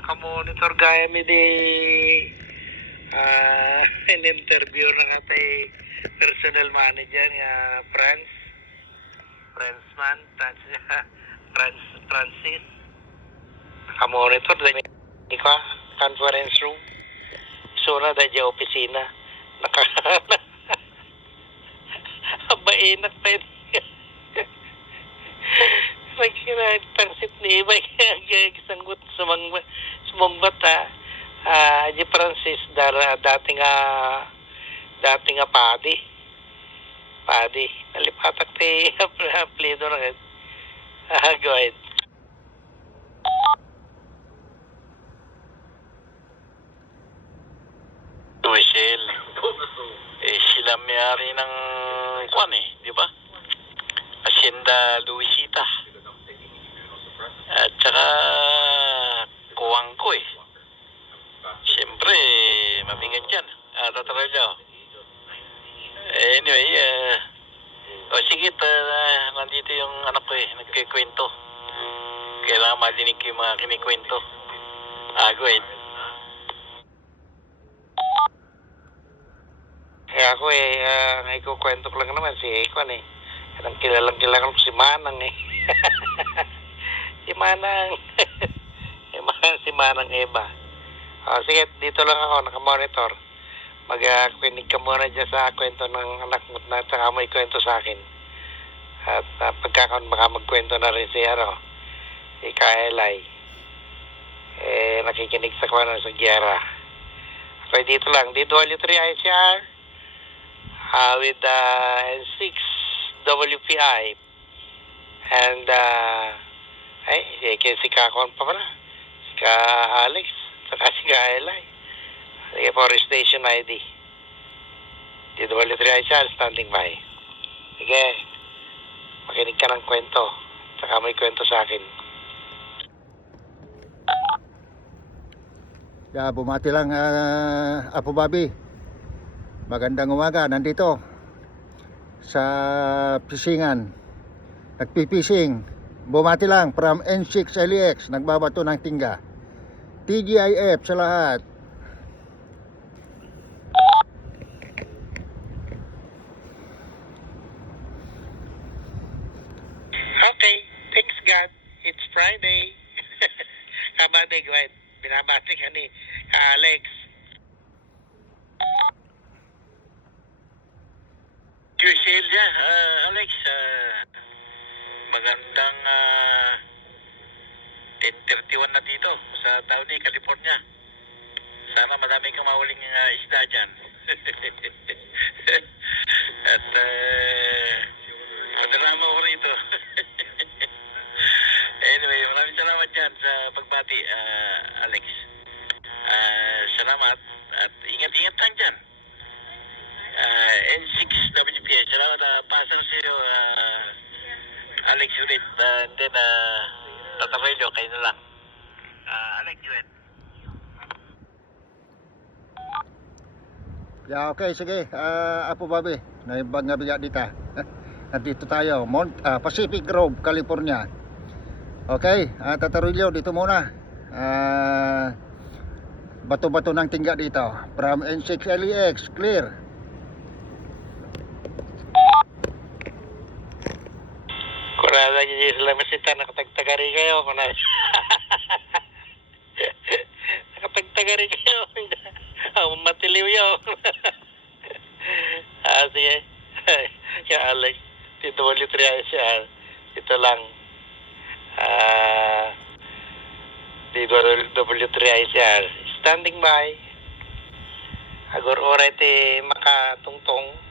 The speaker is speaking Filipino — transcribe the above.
nakamonitor gaya mi di in-interview na natay personal manager nga Francis. Nakamonitor dahil ika conference room. So na dahil opisina. Mainat pa yun. Pagsinagpansit ni Iba sanggut sumangbat Aji Francis dating nga padi nalipatak ti plido na go ahead. Tuisil sila may-ari ng kwan di ba? Hacienda Luisita at saka kuwang ko siyempre mabigat yan tataralyo. Anyway sige nandito yung anak ko nagkikwento, kailangan madinig yung mga kinikwento. Go ahead. Kaya ako ikukwento ko lang naman si Ekwan Ang kilala ko si Manang si Manang si Manang Eva. Sige, dito lang ako nakamonitor. Mag-kwinig ka muna dyan sa kwento ng anak mo na saka mo ikwento sa akin. At pagkakaon baka magkwento na rin si Kaelay. Nakikinig sa kwento sa Giera. Okay, dito lang. D23 ICR with N6 WPI and si Kakon pa pala, si Ka Alex, saka si Ka Elay. Sige, Forest Station ID D23 ICR standing by. Sige, makinig ka ng kwento, saka may kwento sa akin. Bumati lang Apo Bobby. Magandang umaga, nandito sa pisingan, nagpipising. Bumati lang from N6 LEX, nagbabato ng tingga. TGIF sa lahat. Okay, thanks God, it's Friday. Kabate, go ahead. Binabati ka ni Alex. Silja, Alex, magandang 10:31 na dito sa Downey, California. Sana madami kang mahuling isda dyan. At padala mo ko rito. Anyway, maraming salamat dyan sa pagbati, Alex. Salamat at ingat-ingat lang dyan. N6 WPS, salamat pasa ko sa iyo, Alex ulit, and then tatarelyo kayo na lang. Alex ulit. Okay, sige. Apo Bobby, naibang-biga dito. Nandito tayo, Pacific Grove, California. Okay, tatarelyo dito muna. Bato-bato ng tingga dito from N6 LEX, clear. Kurada niya sila masita, nakatagtagari kayo. Nakatagtagari kayo. Matiliw yun. Sige. Kaya Alex, T23 ICR. Ito lang. T23 ICR. Standing by. Agor oray ti makatungtong.